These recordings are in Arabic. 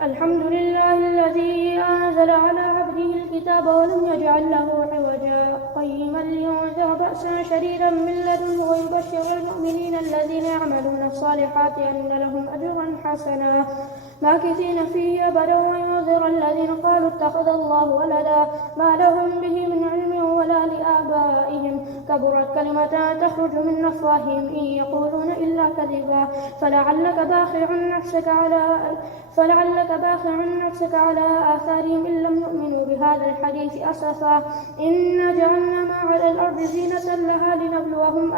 الحمد لله الذي أنزل على عبده الكتاب ولم يجعل له عوجا قيما لينذر بأسا شديدا من لدنه ويبشر المؤمنين الذين يعملون الصالحات أن لهم أجرا حسنا ماكثين فيه أبدا وينذر الذين قالوا اتخذ الله ولدا ما لهم به من علم ولا لآبائهم كبرت كلمة تخرج من أفواههم إن يقولون إلا كذبا فلعلك باخع نفسك على آثارهم إن لم يؤمنوا بهذا الحديث أسفا إنا جعلنا ما على الأرض زينة لها لنبلوهم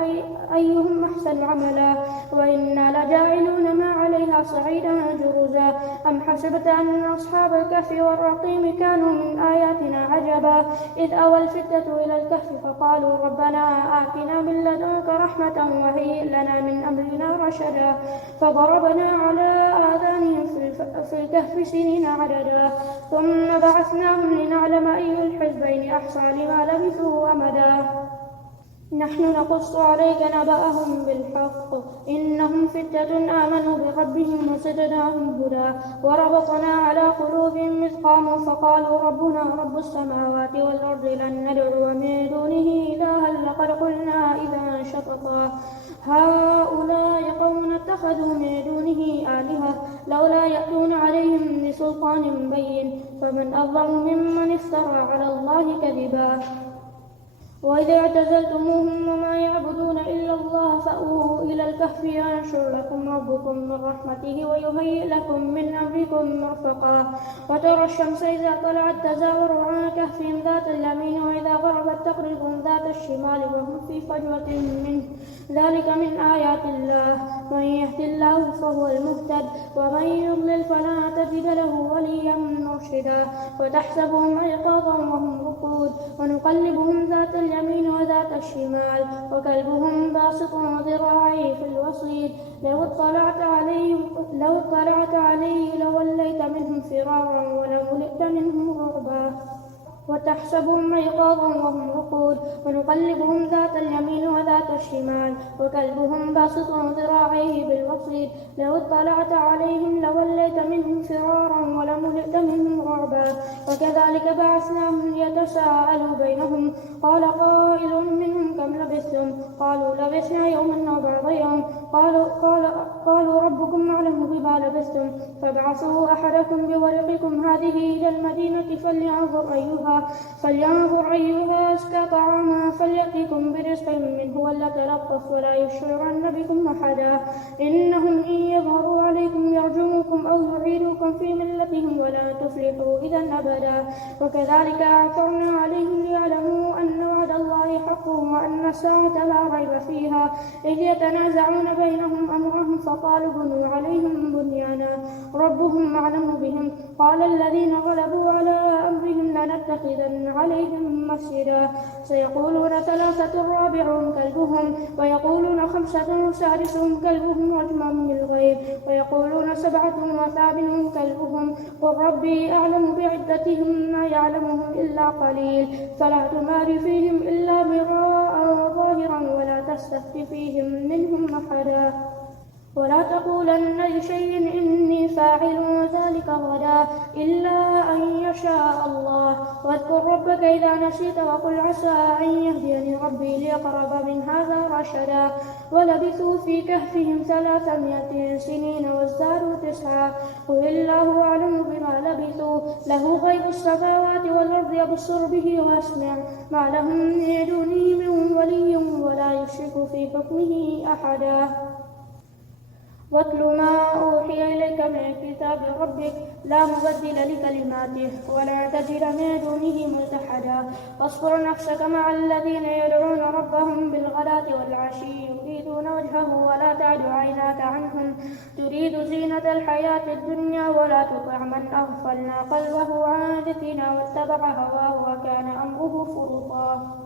أيهم أحسن عملا وإنا لجاعلون ما عليها صعيدا جرزا أم حسبت أن أصحاب الكهف والرقيم كانوا من آياتنا عجبا إذ أوى الفتية إلى الكهف فقالوا ربنا آتنا من لدنك رحمة وهيئ لنا من أمرنا رشدا فضربنا على آذانهم في الكهف سنين عددا ثم بعثناهم لنعلم أي الحزبين أحصى لما لبثوا أمدا نحن نقص عليك نبأهم بالحق إنهم فتية آمنوا بربهم وزدناهم هدى وربطنا على قلوبهم إذ قاموا فقالوا ربنا رب السماوات والأرض لن ندعو من دونه إلها لقد قلنا إذا شططا هؤلاء قوم اتخذوا من دونه آلهة لولا يأتون عليهم بسلطان بين فمن أظلم ممن افترى على الله كذبا وإذا اعتزلتموهم وما يعبدون إلا الله فأووا إلى الكهف ينشر لكم ربكم من رحمته ويهيئ لكم من أمركم مرفقا وترى الشمس إذا طلعت تزاور عن كهفهم ذات اليمين وإذا غربت تقرضهم ذات الشمال وهم في فجوة منه ذلك من آيات الله من يهد الله فهو المهتد ومن يضلل فلا تجد له وليا مرشدا وتحسبهم أيقاظا وهم رقود ونقلبهم ذات اليمين وذات الشمال وكلبهم باسط ذراعيه في الوصيد لو اطلعت عليه لوليت منهم فرارا ولملئت منهم رعبا وتحسبهم أيقاظا وهم رقود ونقلبهم ذات اليمين وذات الشمال وكلبهم باسط ذراعيه بالوصيد لو اطلعت عليهم لوليت منهم فرارا ولملئت منهم رعبا وكذلك بعثناهم ليتساءلوا بينهم قال قائل منهم كم لبثتم قالوا لبثنا يوما أو بعض يوم قالوا ربكم أعلم بما لبثتم فابعثوا أحدكم بورقكم هذه إلى المدينة فلينظر أيها أزكى طعاما فليأتكم برزق منه وليتلطف ولا يشعرن بكم أحدا إنهم إن يظهروا عليكم يرجموكم أو يعيدوكم في ملتهم ولا تفلحوا إذا أبدا وكذلك أعثرنا عليهم ليعلموا أن وعد الله حق وأن الساعة لا ريب فيها إذ يتنازعون بينهم أمرهم فقالوا بنوا عليهم بنيانا ربهم أعلم بهم قال الذين غلبوا على أمرهم لنتخذن عليهم مسجدا سيقولون ثلاثة رابعهم كلبهم ويقولون خمسة سادسهم كلبهم رجما بالغيب ويقولون سبعة وثامنهم كلبهم قل ربي أعلم بعدتهم ما يعلمهم إلا قليل فلا تمار فيهم إلا مراء ظاهرا ولا تستفت فيهم منهم أحدا ولا تقولن لشيء إني فاعل ذلك غدا إلا أن يشاء الله واذكر ربك إذا نسيت وقل عسى أن يهديني ربي ليقرب من هذا رشدا ولبثوا في كهفهم 300 سنين وازدادوا 9 قل الله أعلم بما لبثوا له غيب السماوات والأرض يبصر به ويسمع ما لهم من دونه من ولي ولا يشرك في حكمه أحدا واتل ما أوحي إليك من كتاب ربك لا مبدل لكلماته ولا تجد من دونه ملتحدا واصبر نفسك مع الذين يدعون ربهم بالغداة والعشي يريدون وجهه ولا تعد عيناك عنهم تريد زينة الحياة الدنيا ولا تطع من أغفلنا قلبه عن ذكرنا واتبع هواه وكان أمره فرطا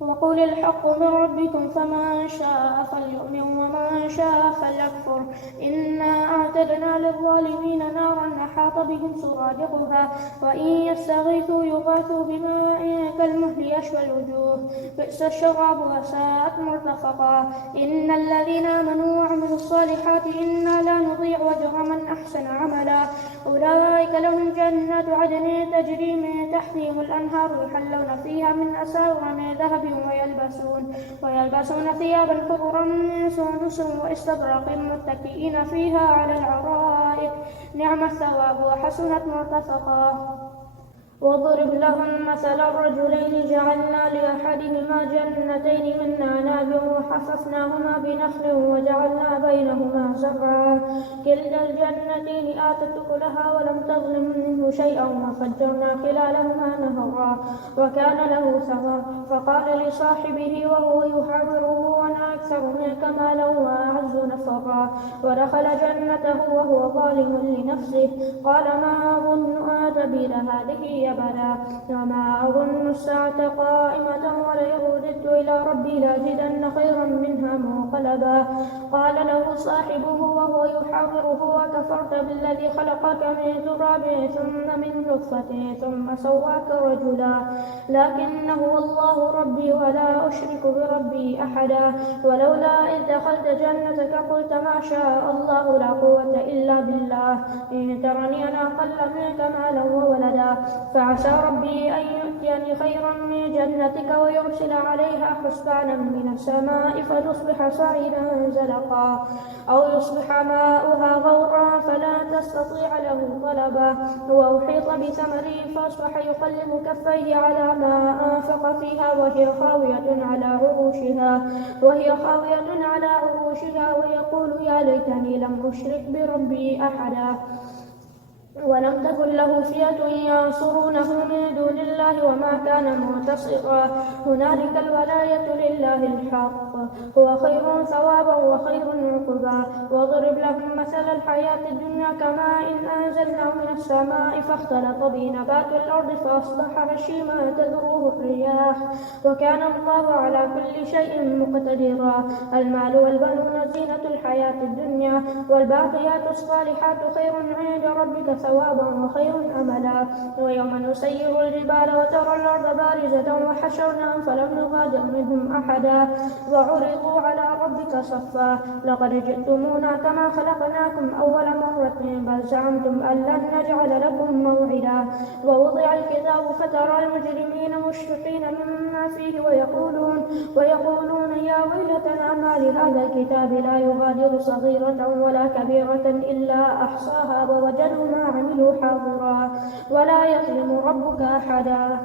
وقل الحق من ربكم فمن شاء فليؤمن ومن شاء فليكفر إنا أعتدنا للظالمين نارا أحاط بهم سرادقها وإن يستغيثوا يغاثوا بماء كالمهل يشوي الوجوه بئس الشراب وساءت مرتفقا إن الذين آمنوا وعملوا الصالحات إنا لا نضيع أجر من أحسن عملا أولئك لهم جنات عدن تجري من تحتهم الأنهار يحلون فيها من أساور من ذهب ويلبسون ثيابا خضرا من سندس واستبرق متكئين فيها على الأرائك نعم الثواب وحسنت مرتفقا. واضرب لهم مثل الرجلين جعلنا لأحدهما جنتين من أعناب وحففناهما بنخل وجعلنا بينهما زرعا كلتا الجنتين آتت أكلها ولم تظلم منه شيئا وفجرنا خلالهما نهرا وكان له ثمر فقال لصاحبه وهو يحاوره أنا أكثر منك مالا وأعز نفرا ودخل جنته وهو ظالم لنفسه قال ما أظن أن تبيد هذه أبدا وما أظن الساعة قائمة ولئن رددت إلى ربي لأجدن خيرا منها منقلبا قال له صاحبه وهو يحاوره أكفرت بالذي خلقك من تراب ثم من نطفة ثم سواك رجلا لكن هو الله ربي ولا أشرك بربي أحدا ولولا إذ دخلت جنتك قلت ما شاء الله لا قوة إلا بالله إن ترني أنا أقل منك مالا وولدا فعسى ربي أن يؤتيني خيرا من جنتك ويرسل عليها حسبانا من السماء فتصبح صعيدا زلقا أو يصبح ماؤها غورا فلا تستطيع له طلبا وأحيط بثمره فأصبح يقلب كفيه على ما أنفق فيها وهي خاوية على عروشها ويقول يا ليتني لم أشرك بربي أحدا ولم تكن له فئة ينصرونه من دون الله وما كان منتصرا هنالك الولاية لله الحق هو خير ثوابا وخير عقبا واضرب لهم مثل الحياة الدنيا كماء إن أنزلناه من السماء فاختلط به نبات الأرض فأصبح هشيما تذروه الرياح وكان الله على كل شيء مقتدرا المال والبنون زينة الحياة الدنيا والباقيات الصالحات خير عند ربك ثوابا وخير أملا ويوم نسير الجبال وترى الأرض بارزة وحشرناهم فلم نغادر منهم أحدا وعرضوا على ربك صفا لقد جئتمونا كما خلقناكم أول مرة بل زعمتم أن لن نجعل لكم موعدا ووضع الكتاب فترى المجرمين مشفقين مما فيه ويقولون يا ويلتنا ما لهذا الكتاب لا يغادر صغيرة ولا كبيرة إلا أحصاها ووجدوا ما عملوا حاضرا ولا يظلم ربك أحدا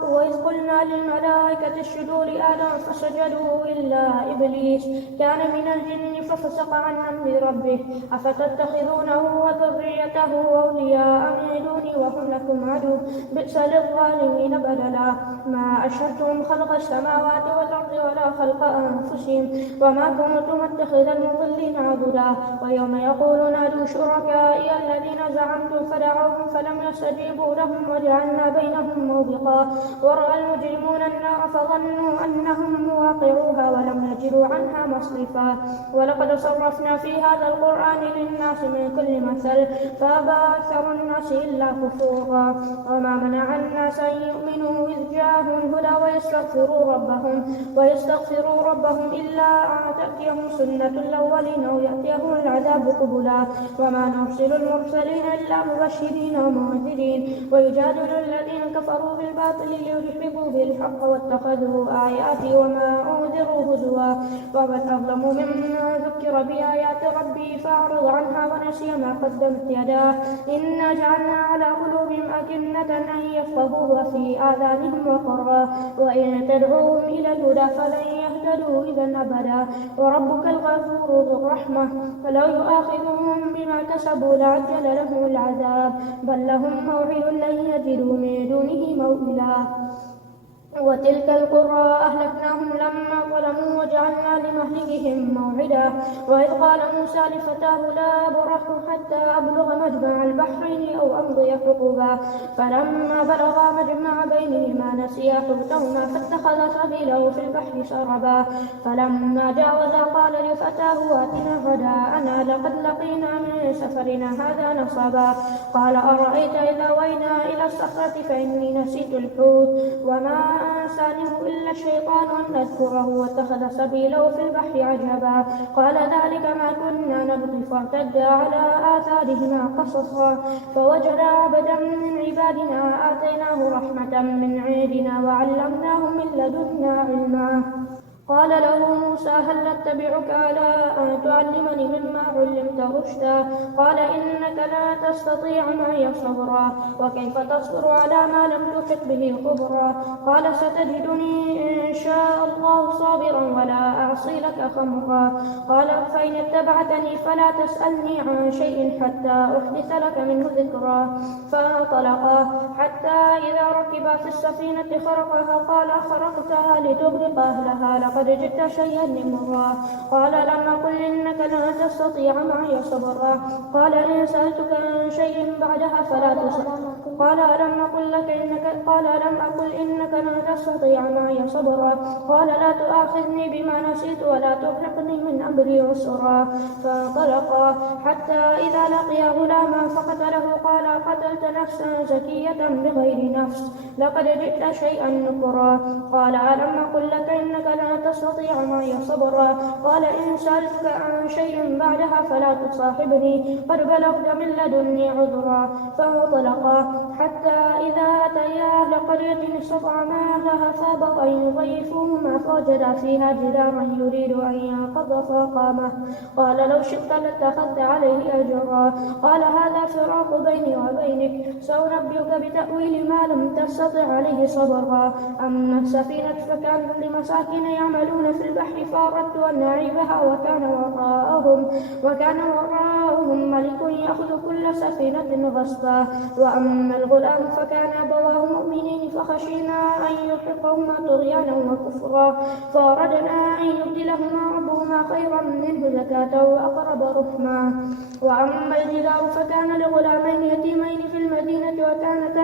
وإذ قلنا للملائكة اسجدوا لآدم فسجدوا إلا إبليس كان من الجن ففسق عن أمر ربه أفتتخذونه وذريته أولياء من دوني وهم لكم عدو بئس للظالمين بدلا ما أشهدتهم خلق السماوات والأرض ولا خلق أنفسهم وما كنت متخذ المضلين عضدا ويوم يقول نادوا شركائي الذين زعمتم فدعوهم فلم يستجيبوا لهم وجعلنا بينهم موبقا ورأى المجرمون النار فظنوا أنهم مواقعوها ولم يجدوا عنها مصرفا ولقد صرفنا في هذا القرآن للناس من كل مثل فأبى أكثر الناس إلا كفورا وما منع الناس أن يؤمنوا إذ جاءهم الهدى ويستغفروا ربهم إلا أن تأتيهم سنة الأولين أو يأتيهم العذاب قبلا وما نرسل المرسلين إلا مبشرين ومنذرين ويجادل الذين كفروا بالباطل ليدحضوا بالحق واتخذوا آياتي وما أنذروا هزوا ومن أظلم ممن ذكر بآيات ربي فأعرض عنها ونسي ما قدمت يداه إنا جعلنا على قلوبهم أكنة أن يفقهوه وفي آذانهم وقرا وإن تدعوهم إلى الهدى فلن يهتدوا إذا أبدا وربك الغفور ذو الرحمة فلو يؤاخذهم بما كسبوا لعجل لهم العذاب بل لهم موعد لن يجدوا من دونه موئلا وتلك القرى أهلكناهم لما ظلموا وجعلنا لمهلكهم موعدا وإذ قال موسى لفتاه لا أبرح حتى أبلغ مجمع البحرين أو أمضي حقبا فلما بلغا مجمع بينهما نسيا حوتهما فاتخذ سبيله في البحر سربا فلما جاوزا قال لفتاه آتنا غداءنا لقد لقينا من سفرنا هذا نصبا قال أرأيت إذا أوينا إلى الصخرة فإني نسيت الحوت وما أنسانيه إلا الشيطان أن نذكره واتخذ سبيله في البحر عجبا. قال ذلك ما كنا نبغي فارتدا على آثارهما قصصا فوجدا عبدا من عبادنا آتيناه رحمة من عندنا وعلمناه من لدنا علما. قال له موسى هل أتبعك على أن تعلمني مما علمت رشدا؟ قال إنك لا تستطيع معي صبرا وكيف تصبر على ما لم تحط به خبرا. قال ستجدني إن شاء الله صابرا ولا أعصي لك خمرا. قال فإن اتبعتني فلا تسألني عن شيء حتى أحدث لك منه ذكرا. فانطلقا حتى إذا ركبا في السفينة خرقها قال خرقتها لتغرق أهلها لقد جئت شيئا نكرا. قال لم أقل إنك لن تستطيع معي صبرا. قال إن سألتك عن شيء بعدها فلا تسأل. قال لم أقل إنك لن تستطيع معي صبرا. قال لا تؤاخذني بما نسيت ولا ترهقني من أمري عسرا. فانطلقا حتى إذا لقيا غلاما فقتله قال قتلت نفسا زكية بغير نفس لقد جئت شيئا نكرا. قال ألم أقل لك إنك لن تستطيع معي صبرا. قال إن سألتك عن شيء بعدها فلا تصاحبني قد بلغت من لدني عذرا. فانطلقا حتى إذا أتيا أهل قرية استطعما أهلها فأبوا أن يضيفوهما فوجدا فيها جدارا يريد أن ينقض فأقامه. قال لو شئت لاتخذت عليه أجرا. قال هذا فراق بيني وبينك سأنبئك بتأويل ما لم تستطع عليه صبرا. أما السفينة فكانت لمساكين يعملون في البحر فأردت أن أعيبها وكان وراءهم ملك يأخذ كل سفينة غصبا. وأما الغلام فكان أبواه مؤمنين فخشينا أن يرهقهما طغيانا وكفرا فأردنا أن يبدلهما ربهما خيرا منه زكاة وأقرب رحما. وأما الجدار فكان لغلامين يتيمين في المدينة وكان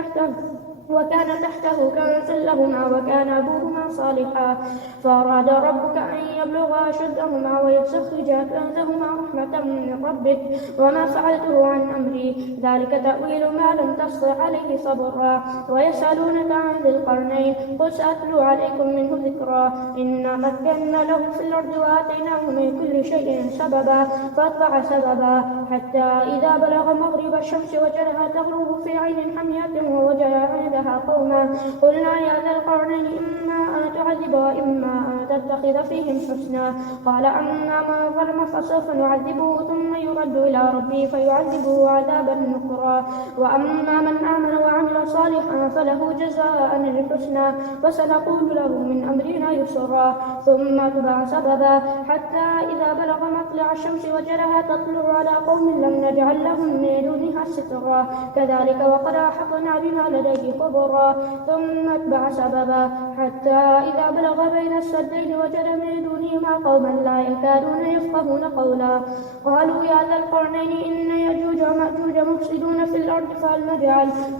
تحته كنز لهما وكان أبوهما صالحا فأراد ربك أن يبلغا أشدهما ويستخرجا كنزهما رحمة من ربك وما فعلته عن أمري ذلك تأويل ما لم تستطع عليه صبرا. ويسألونك عن ذي القرنين قل سأتلو عليكم منه ذكرا. إنا مكنا له في الأرض وآتيناه من كل شيء سببا فأتبع سببا حتى إذا بلغ مغرب الشمس وجدها تغرب في عين حمية ووجد عندها قوما قلنا يا ذا القرنين إما أن تعذب وإما أن تتخذ فيهم حسنا. قال أما من ظلم فسوف نعذبه ثم يرد إلى ربه فيعذبه عذابا نكرا. وأما من آمن وعمل صالحا فله جزاء الحسنى وسنقول له من أمرنا يسرا. ثم اتبع سببا حتى إذا بلغ مطلع الشمس وجدها تطلع على قوم لم نجعل لهم من دونها سترا كذلك وقد أحطنا بما لديه خبرا. ثم اتبع سببا حتى إذا بلغ بين السدين وجد من دونهما قوما لا يكادون يفقهون قولا. قالوا يا ذا القرنين إن يأجوج ومأجوج مفسدون في الأرض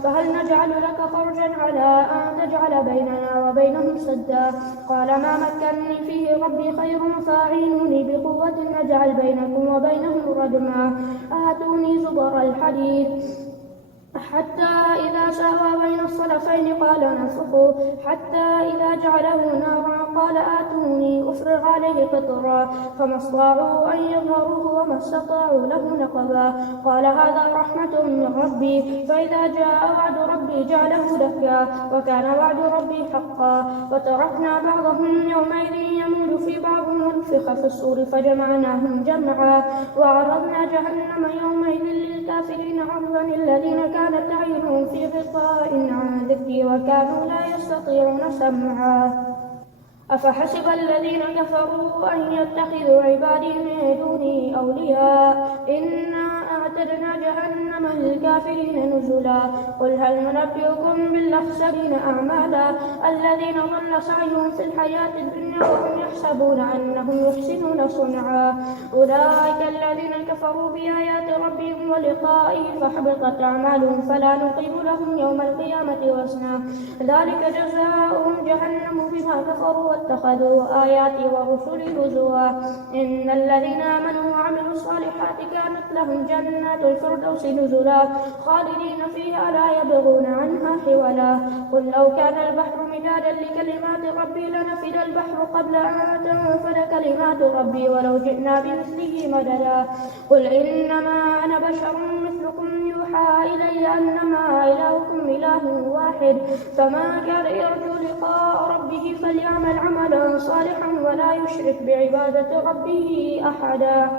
فهل نجعل لك خرجا على أن تجعل بيننا وبينهم سدا. قال ما مكنني فيه ربي خير فأعينوني بقوة نجعل بينكم وبينهم ردما. آتوني زبر الحديد حتى إذا ساوى بين الصدفين قال انفخوا حتى إذا جعله نارا قال آتوني أفرغ عليه قطرا فما استطاعوا أن يظهروه وما استطاعوا له نقبا. قال هذا رحمة من ربي فإذا جاء وعد ربي جعله دكا وكان وعد ربي حقا. وتركنا بعضهم يومئذ يموج في بعض ونفخ في الصور فجمعناهم جمعا وعرضنا جهنم يومئذ للكافرين عرضا الذين كانت أعينهم في غطاء عن ذكري وكانوا لا يستطيعون سمعا. أفحسب الذين كفروا أن يتخذوا عبادي من دوني أولياء إنا أعتدنا جهنم للكافرين نزلا. قل هل ننبئكم بالأخسرين أعمالا الذين ضل سعيهم في الحياة الدنيا وهم يحسبون أنهم يحسنون صنعا أولئك الذين كفروا بآيات ربهم ولقائه فحبطت أعمالهم فلا نقيم لهم يوم القيامة وزنا ذلك جزاؤهم جهنم بما كفروا واتخذوا آياتي ورسلي هزوا إن الذين آمنوا وعملوا الصالحات كانت لهم جنات الفردوس نزلا خالدين فيها لا يبغون عنها حولا قل لو كان البحر مدادا لكلمات ربي لنفد البحر قبل أن تنفد كلمات ربي ولو جئنا بمثله مددا قل إنما أنا بشر مثلكم يوحى إلي أنما إلهكم إله واحد فمن كان يرجو لقاء ربه فليعمل عملا صالحا ولا يشرك بعبادة ربه أحدا